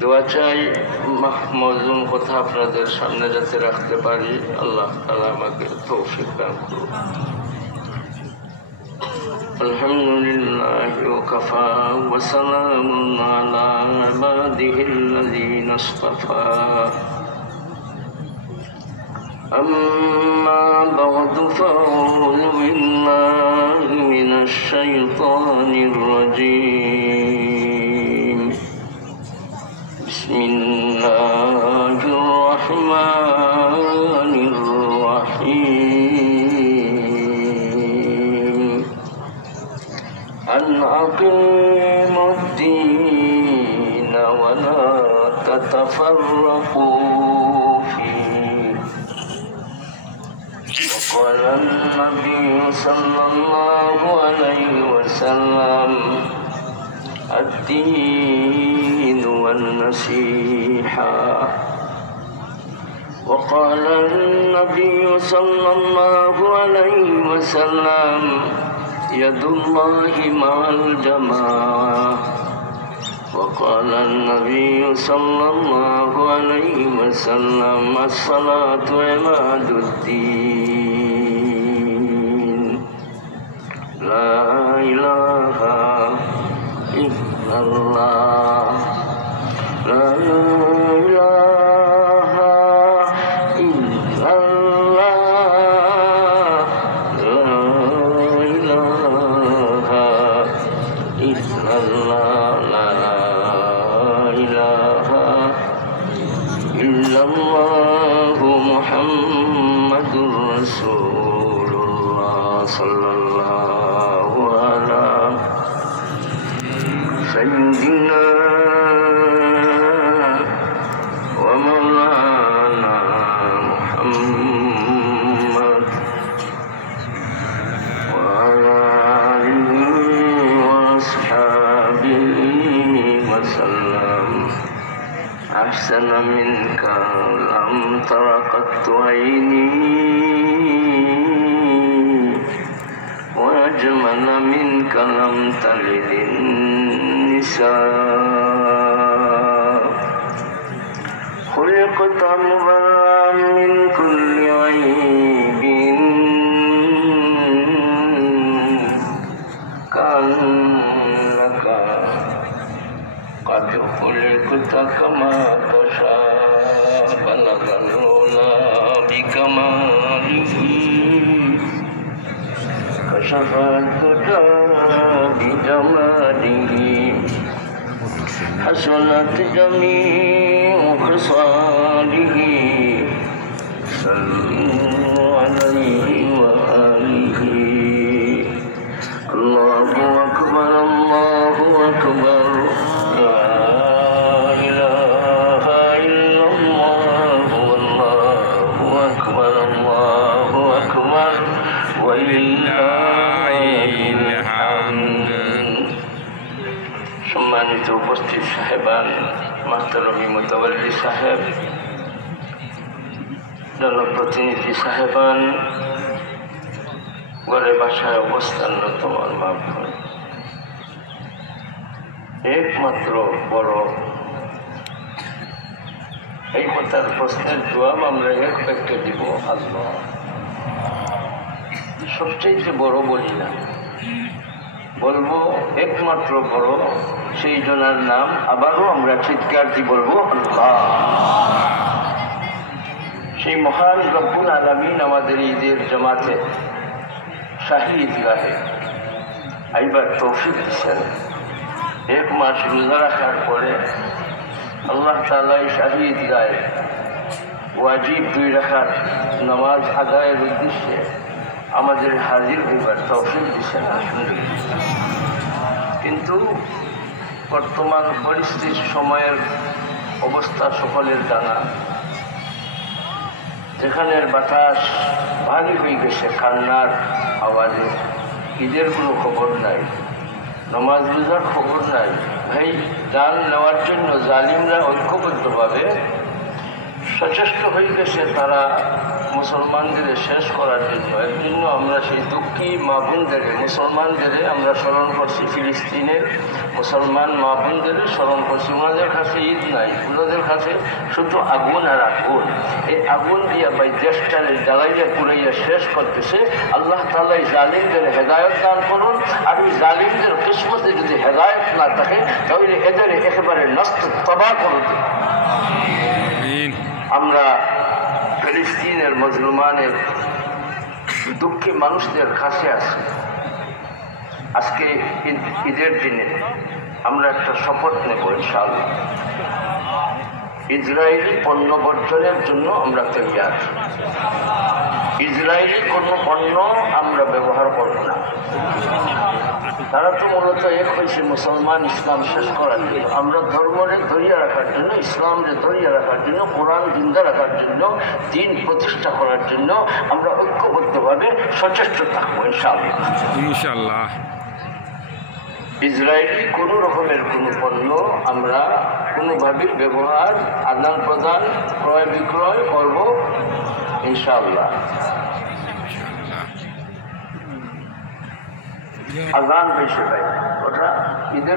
দোয়া চাই মওজুন কথা আপনাদের সামনে যাতে রাখতে পারি, আল্লাহ তাআলা আমাকে তৌফিক দান করুন। আলহামদুলিল্লাহি ওয়া কাফা ওয়া সালামুন আলা ইবাদিহিল্লাযীনা ইসতাফা। أما بعد فأعوذ بالله من الشيطان الرجيم. بسم الله الرحمن الرحيم. أن أقيموا الدين ولا تتفرقوا. قال النبي صلى الله عليه وسلم: الدين والنصيحة. وقال النبي صلى الله عليه وسلم: يد الله مع الجماعة. وقال النبي صلى الله عليه وسلم: الصلاة عماد الدين. لا إله إلا الله. لا إله إلا الله. لا إله إلا الله. إلا الله محمد رسول الله صلى الله على سيدنا ومولانا محمد وعلى آله وأصحابه وسلم. أحسن منك لم تر قط عيني، وأجمل منك لم تلد النساء. خلقت مبرأ من كل عيب، كأنك قد خلقت كما تشاء. بلغ العلا بكماله، كشف الدجى بجماله. حسنت جميع خصاله. صلوا عليه وآله. الله أكبر الله أكبر. সম্মানিত উপস্থিত সাহেবান, মাহতারমি মুতাওয়াল্লি সাহেব, জনপ্রতিনিধি সাহেবান, ঘরে বাসায় অবস্থানরত মা বোন, একমাত্র বড় এই কথার প্রশ্নের জবাব আমরা এক ব্যক্তি দিব, আল্লাহ। সবচেয়ে বড় বলি না, বলবো একমাত্র বড় সেই জনার নাম। আবারও আমরা চিৎকার দিয়ে বলবো আল্লাহ। সেই মহান রব্বুল আলামিন আমাদের ঈদের জামাতে শাহী ঈদগাহে আইবার তৌফিক দিচ্ছেন। এক মাস রোজা রাখার পরে আল্লাহ তাআলা এই শাহী ঈদগাহে ওয়াজিব 2 রাকাত নামাজ আদায়ের উদ্দেশ্যে আমাদের হাজির হইবার তৌফিক দিচ্ছেন। কিন্তু বর্তমান পরিস্থিতি, সময়ের অবস্থা সকলের জানা। যেখানের বাতাস ভারী হয়ে গেছে কান্নার আওয়াজে, ঈদের কোনো খবর নাই, নামাজ রোজার খবর নাই। ভাই, জান নেওয়ার জন্য জালিমরা ঐক্যবদ্ধভাবে সচেষ্ট হয়ে গেছে। তারা মুসলমানদের শেষ করার জন্য, এর জন্য আমরা সেই দুঃখী মা বোনদের মুসলমানদের আমরা স্মরণ করছি, ফিলিস্তিনের মুসলমান মা বোনদের স্মরণ করছি। ওনাদের কাছে ঈদ নাই, ওনাদের কাছে শুধু আগুন আর আগুন। এই আগুন দিয়া ভাই দেশটারে জ্বালাইয়া পুরাইয়া শেষ করতেছে। আল্লাহ তাআলা এই জালিমদের হেদায়ত দান করুন, আর ওই জালিমদের কিসমতে যদি হেদায়ত না থাকে তাহলে এদের একেবারে নষ্ট তবাহ করে দিন। আমরা ফিলিস্তিনের মজলুমানের দুঃখী মানুষদের কাছে আছি। আজকে ঈদের দিনে আমরা একটা শপথ নেব, ইনশাআল্লাহ ইসরায়েলি পণ্য বর্জনের জন্য আমরা তৈয়ার। ইসরায়েলি কোনো পণ্য আমরা ব্যবহার করব না। তারা তো মূলত এক হয়েছে মুসলমান ইসলাম শেষ করার জন্য। আমরা ধর্মরে ধরিয়ে রাখার জন্য, ইসলামকে ধরিয়ে রাখার জন্য, কোরআন জিন্দা রাখার জন্য, দিন প্রতিষ্ঠা করার জন্য আমরা ঐক্যবদ্ধভাবে সচেষ্ট থাকবো, ইনশাআল্লাহ। ইনশাআল্লাহ ইসরায়েলি কোনো রকমের কোনো পণ্য আমরা কোনোভাবে ব্যবহার, আদান প্রদান, ক্রয় বিক্রয় করব, ইনশাআল্লাহ। আজান হয়েছে ভাই, ওটা ঈদের